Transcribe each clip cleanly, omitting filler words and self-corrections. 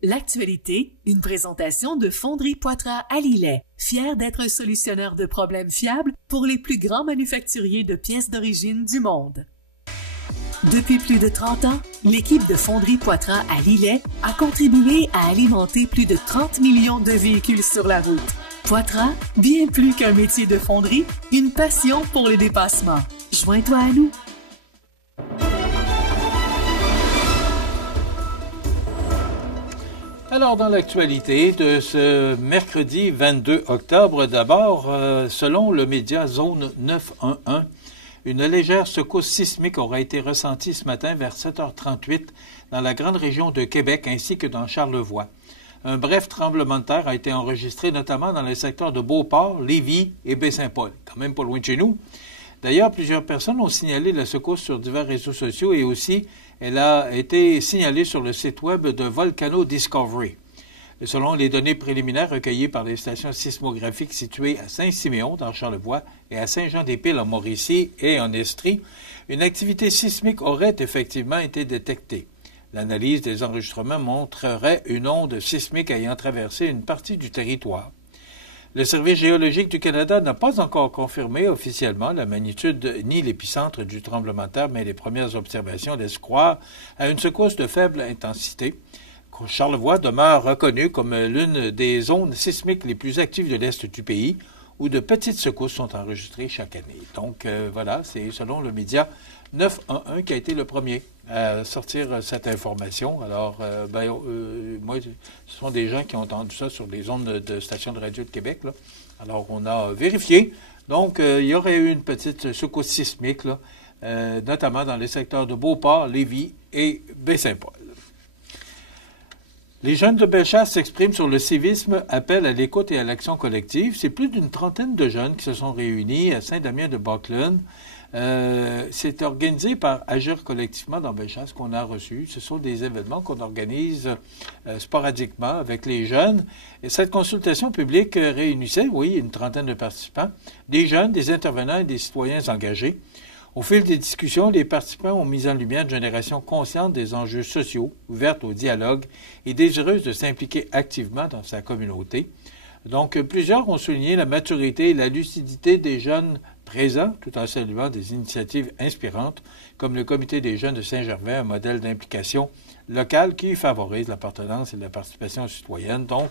L'actualité, une présentation de Fonderie Poitras à Lillet, fier d'être un solutionneur de problèmes fiables pour les plus grands manufacturiers de pièces d'origine du monde. Depuis plus de 30 ans, l'équipe de Fonderie Poitras à Lillet a contribué à alimenter plus de 30 millions de véhicules sur la route. Poitras, bien plus qu'un métier de fonderie, une passion pour les dépassements. Joins-toi à nous. Alors, dans l'actualité de ce mercredi 22 octobre, d'abord, selon le média Zone 911, une légère secousse sismique aura été ressentie ce matin vers 7h38 dans la grande région de Québec ainsi que dans Charlevoix. Un bref tremblement de terre a été enregistré notamment dans les secteurs de Beauport, Lévis et Baie-Saint-Paul, quand même pas loin de chez nous. D'ailleurs, plusieurs personnes ont signalé la secousse sur divers réseaux sociaux et aussi elle a été signalée sur le site web de Volcano Discovery. Selon les données préliminaires recueillies par les stations sismographiques situées à Saint-Siméon, dans Charlevoix, et à Saint-Jean-des-Piles, en Mauricie et en Estrie, une activité sismique aurait effectivement été détectée. L'analyse des enregistrements montrerait une onde sismique ayant traversé une partie du territoire. Le Service géologique du Canada n'a pas encore confirmé officiellement la magnitude ni l'épicentre du tremblement de terre, mais les premières observations laissent croire à une secousse de faible intensité. Charlevoix demeure reconnu comme l'une des zones sismiques les plus actives de l'Est du pays, où de petites secousses sont enregistrées chaque année. Donc voilà, c'est selon le média 911 qui a été le premier à sortir cette information. Alors, moi, ce sont des gens qui ont entendu ça sur des ondes de stations de radio de Québec, là. Alors, on a vérifié. Donc, il y aurait eu une petite secousse sismique, là, notamment dans les secteurs de Beauport, Lévis et Baie-Saint-Paul. Les jeunes de Bellechasse s'expriment sur le civisme, appellent à l'écoute et à l'action collective. C'est plus d'une trentaine de jeunes qui se sont réunis à Saint-Damien-de-Buckland. C'est organisé par Agir collectivement dans Bellechasse qu'on a reçu. Ce sont des événements qu'on organise sporadiquement avec les jeunes. Et cette consultation publique réunissait, oui, une trentaine de participants, des jeunes, des intervenants et des citoyens engagés. Au fil des discussions, les participants ont mis en lumière une génération consciente des enjeux sociaux, ouverte au dialogue et désireuse de s'impliquer activement dans sa communauté. Donc, plusieurs ont souligné la maturité et la lucidité des jeunes présents, tout en saluant des initiatives inspirantes, comme le Comité des jeunes de Saint-Gervais, un modèle d'implication locale qui favorise l'appartenance et la participation citoyenne. Donc,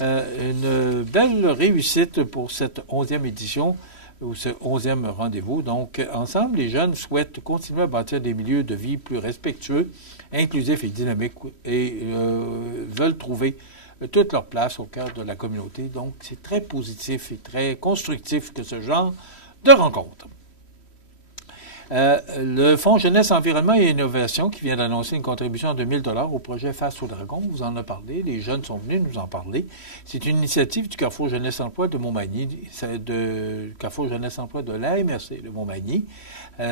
une belle réussite pour cette 11e édition, ou ce 11e rendez-vous. Donc, ensemble, les jeunes souhaitent continuer à bâtir des milieux de vie plus respectueux, inclusifs et dynamiques et veulent trouver toute leur place au cœur de la communauté. Donc, c'est très positif et très constructif que ce genre de rencontre. Le Fonds Jeunesse, Environnement et Innovation qui vient d'annoncer une contribution de 1 000 $ au projet Face au Dragon. Vous en a parlé, les jeunes sont venus nous en parler. C'est une initiative du Carrefour Jeunesse Emploi de Montmagny, de Carrefour Jeunesse Emploi de la MRC de Montmagny.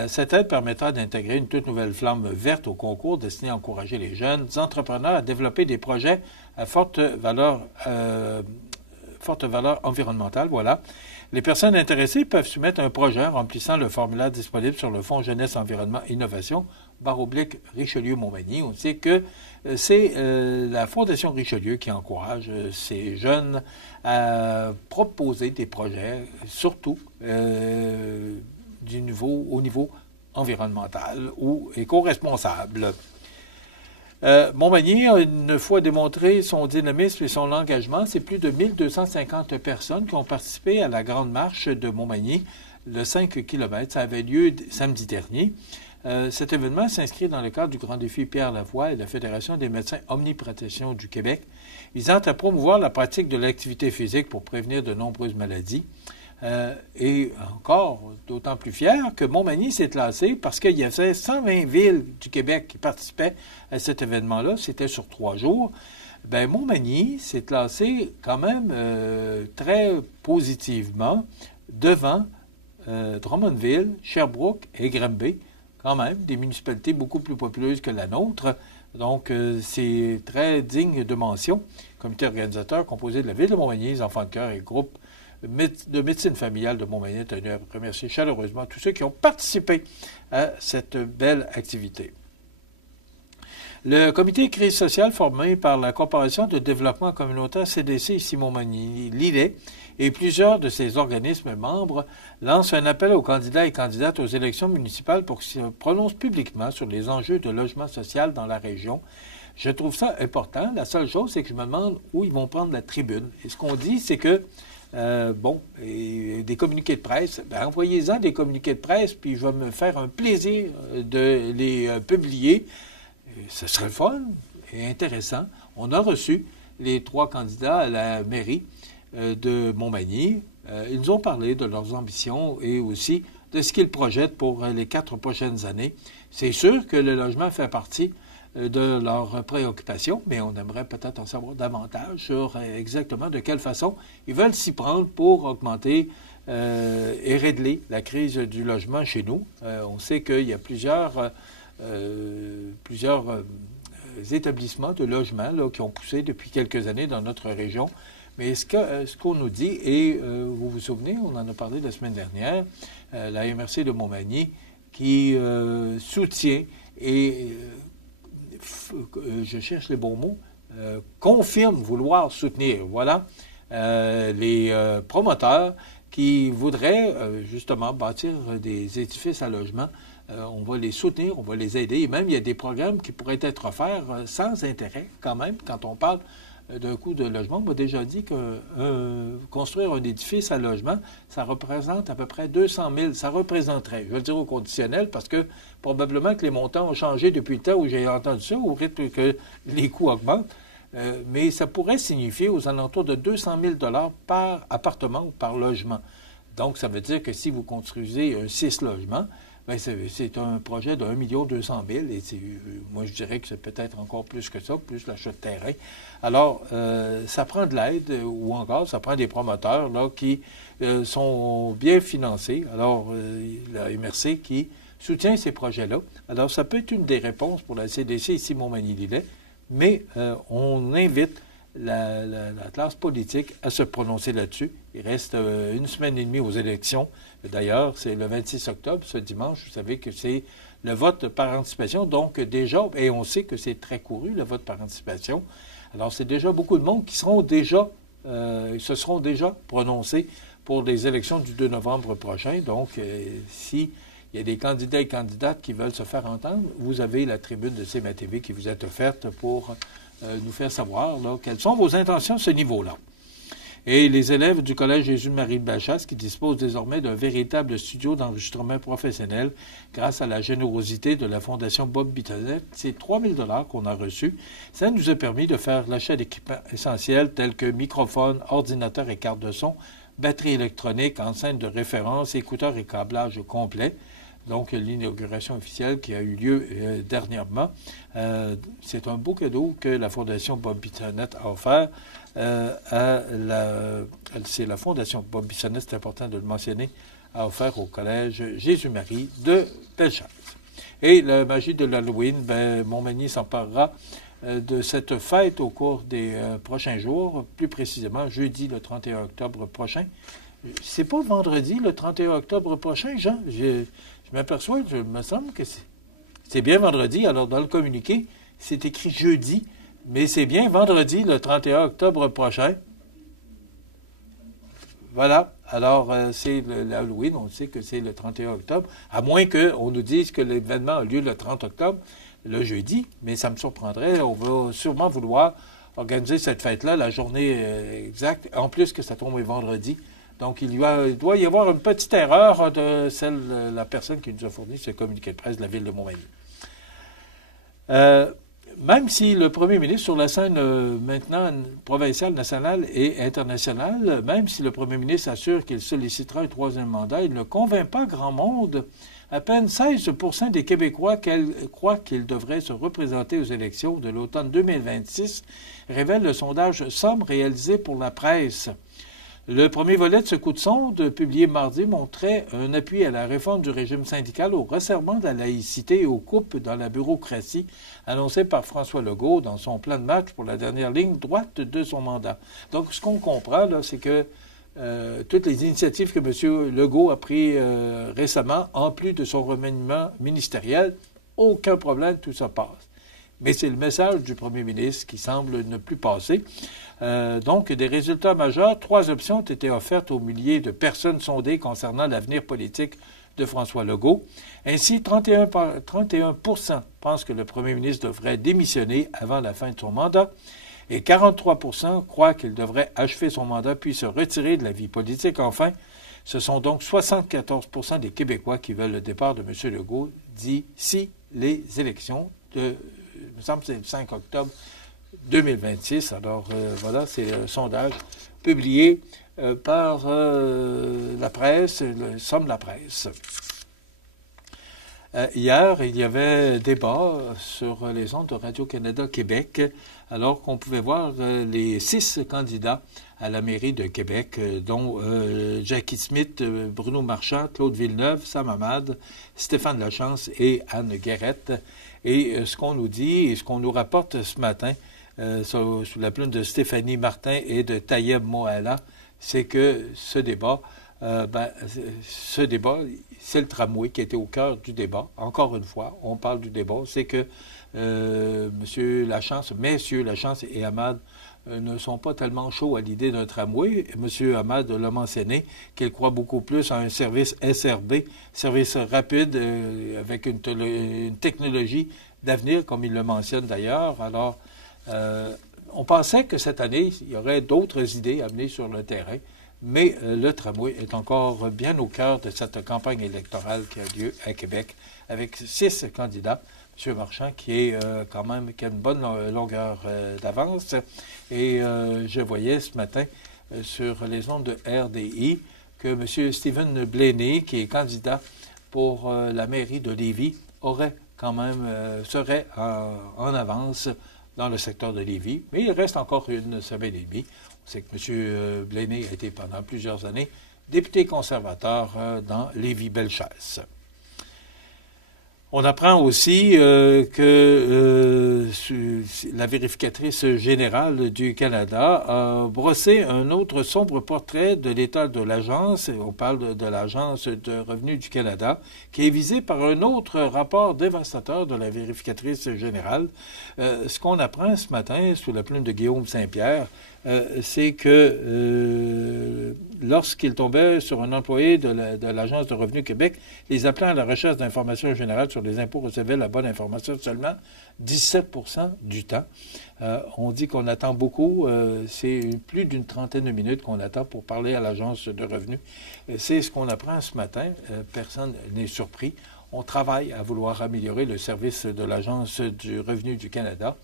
Cette aide permettra d'intégrer une toute nouvelle flamme verte au concours destiné à encourager les jeunes entrepreneurs à développer des projets à forte valeur environnementale. Voilà. Les personnes intéressées peuvent soumettre un projet en remplissant le formulaire disponible sur le Fonds Jeunesse, Environnement, Innovation, /Richelieu-Montmagny. On sait que c'est la Fondation Richelieu qui encourage ces jeunes à proposer des projets, surtout au niveau environnemental ou éco-responsable. Montmagny a une fois démontré son dynamisme et son engagement. C'est plus de 1250 personnes qui ont participé à la Grande Marche de Montmagny, le 5 km. Ça avait lieu samedi dernier. Cet événement s'inscrit dans le cadre du Grand Défi Pierre Lavoie et la Fédération des médecins omnipraticiens du Québec, visant à promouvoir la pratique de l'activité physique pour prévenir de nombreuses maladies. Et encore, d'autant plus fier que Montmagny s'est classé parce qu'il y avait 120 villes du Québec qui participaient à cet événement-là. C'était sur 3 jours. Bien, Montmagny s'est classé quand même très positivement devant Drummondville, Sherbrooke et Granby, quand même, des municipalités beaucoup plus populeuses que la nôtre. Donc, c'est très digne de mention. Comité organisateur composé de la Ville de Montmagny, les Enfants de cœur et groupe de médecine familiale de Montmagny. Tenu à remercier chaleureusement tous ceux qui ont participé à cette belle activité. Le comité crise sociale formé par la Corporation de développement communautaire CDC Simon-Manny-Lillet et plusieurs de ses organismes membres lancent un appel aux candidats et candidates aux élections municipales pour qu'ils se prononcent publiquement sur les enjeux de logement social dans la région. Je trouve ça important. La seule chose, c'est que je me demande où ils vont prendre la tribune. Et ce qu'on dit, c'est que, des communiqués de presse, envoyez-en des communiqués de presse, puis je vais me faire un plaisir de les publier. Ce serait le fun et intéressant. On a reçu les 3 candidats à la mairie de Montmagny. Ils nous ont parlé de leurs ambitions et aussi de ce qu'ils projettent pour les 4 prochaines années. C'est sûr que le logement fait partie de leurs préoccupations, mais on aimerait peut-être en savoir davantage sur exactement de quelle façon ils veulent s'y prendre pour augmenter et régler la crise du logement chez nous. On sait qu'il y a plusieurs établissements de logement là, qui ont poussé depuis quelques années dans notre région. Mais ce qu'on nous dit, et vous vous souvenez, on en a parlé la semaine dernière, la MRC de Montmagny qui soutient et, je cherche les bons mots, confirme vouloir soutenir, voilà, les promoteurs qui voudraient justement bâtir des édifices à logement. On va les soutenir, on va les aider. Et même, il y a des programmes qui pourraient être offerts sans intérêt, quand même. Quand on parle d'un coût de logement, on m'a déjà dit que construire un édifice à logement, ça représente à peu près 200 000. Ça représenterait, je vais le dire au conditionnel, parce que probablement que les montants ont changé depuis le temps où j'ai entendu ça, au rythme que les coûts augmentent. Mais ça pourrait signifier aux alentours de 200 000 $ par appartement ou par logement. Donc, ça veut dire que si vous construisez 6 logements, bien, c'est un projet de 1 200 000 et moi, je dirais que c'est peut-être encore plus que ça, plus l'achat de terrain. Alors, ça prend de l'aide ou encore, ça prend des promoteurs là, qui sont bien financés. Alors, la MRC qui soutient ces projets-là. Alors, ça peut être une des réponses pour la CDC ici, Montmagny-Lillet, mais on invite la classe politique à se prononcer là-dessus. Il reste 1 semaine et demie aux élections. D'ailleurs, c'est le 26 octobre, ce dimanche. Vous savez que c'est le vote par anticipation. Donc, déjà, et on sait que c'est très couru, le vote par anticipation. Alors, c'est déjà beaucoup de monde qui se seront déjà prononcés pour les élections du 2 novembre prochain. Donc, s'il y a des candidats et candidates qui veulent se faire entendre, vous avez la tribune de CMA-TV qui vous est offerte pour nous faire savoir là, quelles sont vos intentions à ce niveau-là. Et les élèves du Collège Jésus-Marie de Bellechasse qui disposent désormais d'un véritable studio d'enregistrement professionnel grâce à la générosité de la Fondation Bob Bissonnette. C'est 3 000 $ qu'on a reçus. Ça nous a permis de faire l'achat d'équipements essentiels tels que microphones, ordinateurs et cartes de son, batterie électronique, enceinte de référence, écouteurs et câblage complet. Donc, l'inauguration officielle qui a eu lieu dernièrement. C'est un beau cadeau que la Fondation Bob Bissonnette a offert c'est la Fondation Bob Bissonnette, c'est important de le mentionner, a offert au Collège Jésus-Marie de Bellechasse. Et la magie de l'Halloween, Montmagny s'emparera de cette fête au cours des prochains jours, plus précisément jeudi le 31 octobre prochain. C'est pas vendredi le 31 octobre prochain, Jean? Je m'aperçois, il me semble que c'est bien vendredi. Alors, dans le communiqué, c'est écrit jeudi, mais c'est bien vendredi, le 31 octobre prochain. Voilà. Alors, c'est l'Halloween, on sait que c'est le 31 octobre, à moins qu'on nous dise que l'événement a lieu le 30 octobre, le jeudi, mais ça me surprendrait. On va sûrement vouloir organiser cette fête-là, la journée exacte, en plus que ça tombe vendredi. Donc, il doit y avoir une petite erreur de la personne qui nous a fourni ce communiqué de presse de la ville de Montmagny. Même si le premier ministre, sur la scène maintenant provinciale, nationale et internationale, même si le premier ministre assure qu'il sollicitera un 3e mandat, il ne convainc pas grand monde. À peine 16 % des Québécois croient qu'il devrait se représenter aux élections de l'automne 2026, révèle le sondage Somme réalisé pour la presse. Le premier volet de ce coup de sonde, publié mardi, montrait un appui à la réforme du régime syndical, au resserrement de la laïcité et aux coupes dans la bureaucratie, annoncé par François Legault dans son plan de match pour la dernière ligne droite de son mandat. Donc, ce qu'on comprend, là, c'est que toutes les initiatives que M. Legault a prises récemment, en plus de son remaniement ministériel, aucun problème, tout ça passe. Mais c'est le message du premier ministre qui semble ne plus passer. Donc, des résultats majeurs, 3 options ont été offertes aux milliers de personnes sondées concernant l'avenir politique de François Legault. Ainsi, 31% pensent que le premier ministre devrait démissionner avant la fin de son mandat et 43% croient qu'il devrait achever son mandat puis se retirer de la vie politique. Enfin, ce sont donc 74% des Québécois qui veulent le départ de M. Legault d'ici les élections de, il me semble que c'est le 5 octobre 2026. Alors voilà, c'est un sondage publié par la presse, le Somme la presse. Hier, il y avait débat sur les ondes de Radio-Canada Québec, alors qu'on pouvait voir les 6 candidats à la mairie de Québec, dont Jackie Smith, Bruno Marchand, Claude Villeneuve, Sam Hamad, Stéphane Lachance et Anne Guérette. Et ce qu'on nous dit et ce qu'on nous rapporte ce matin, sous la plume de Stéphanie Martin et de Tayeb Moala, c'est que ce débat, c'est le tramway qui était au cœur du débat. Encore une fois, on parle du débat. C'est que messieurs Lachance et Hamad ne sont pas tellement chauds à l'idée d'un tramway. M. Hamad l'a mentionné qu'il croit beaucoup plus à un service SRB, service rapide avec une technologie d'avenir, comme il le mentionne d'ailleurs. Alors, on pensait que cette année, il y aurait d'autres idées amenées sur le terrain, mais le tramway est encore bien au cœur de cette campagne électorale qui a lieu à Québec, avec 6 candidats. M. Marchand, qui a une bonne longueur d'avance. Et je voyais ce matin sur les ondes de RDI que M. Stephen Blaney, qui est candidat pour la mairie de Lévis, serait en avance dans le secteur de Lévis. Mais il reste encore une semaine et demie. On sait que M. Blaney a été pendant plusieurs années député conservateur dans Lévis-Bellechasse. On apprend aussi que la vérificatrice générale du Canada a brossé un autre sombre portrait de l'état de l'agence. On parle de l'Agence de revenus du Canada, qui est visée par un autre rapport dévastateur de la vérificatrice générale. Ce qu'on apprend ce matin, sous la plume de Guillaume Saint-Pierre, c'est que lorsqu'il tombait sur un employé de l'Agence de revenus Québec, les appelant à la recherche d'informations générales sur les impôts recevaient la bonne information seulement 17% du temps. On dit qu'on attend beaucoup. C'est plus d'une trentaine de minutes qu'on attend pour parler à l'Agence de revenus. C'est ce qu'on apprend ce matin. Personne n'est surpris. On travaille à vouloir améliorer le service de l'Agence du revenu du Canada.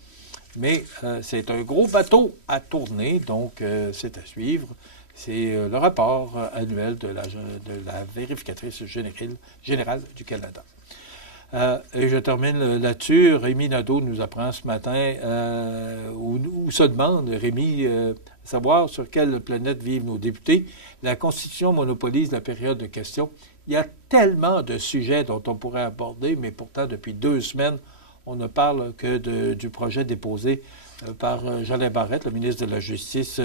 Mais c'est un gros bateau à tourner, donc c'est à suivre. C'est le rapport annuel de la vérificatrice générale du Canada. Et je termine là-dessus. Rémi Nadeau nous apprend ce matin, ou se demande, Rémi, savoir sur quelle planète vivent nos députés. La Constitution monopolise la période de questions. Il y a tellement de sujets dont on pourrait aborder, mais pourtant, depuis 2 semaines, on ne parle que du projet déposé par Jolin Barrette, le ministre de la Justice,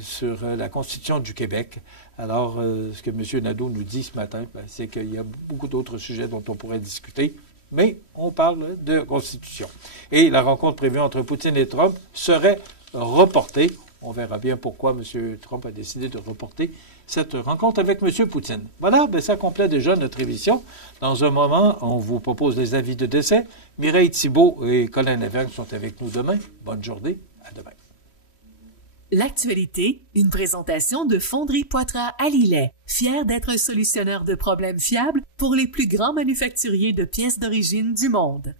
sur la Constitution du Québec. Alors, ce que M. Nadeau nous dit ce matin, c'est qu'il y a beaucoup d'autres sujets dont on pourrait discuter, mais on parle de Constitution. Et la rencontre prévue entre Poutine et Trump serait reportée. On verra bien pourquoi M. Trump a décidé de reporter cette rencontre avec M. Poutine. Voilà, ça complète déjà notre émission. Dans un moment, on vous propose les avis de décès. Mireille Thibault et Colin Lévesque sont avec nous demain. Bonne journée, à demain. L'actualité, une présentation de Fonderie Poitras à Lillet, fier d'être un solutionneur de problèmes fiables pour les plus grands manufacturiers de pièces d'origine du monde.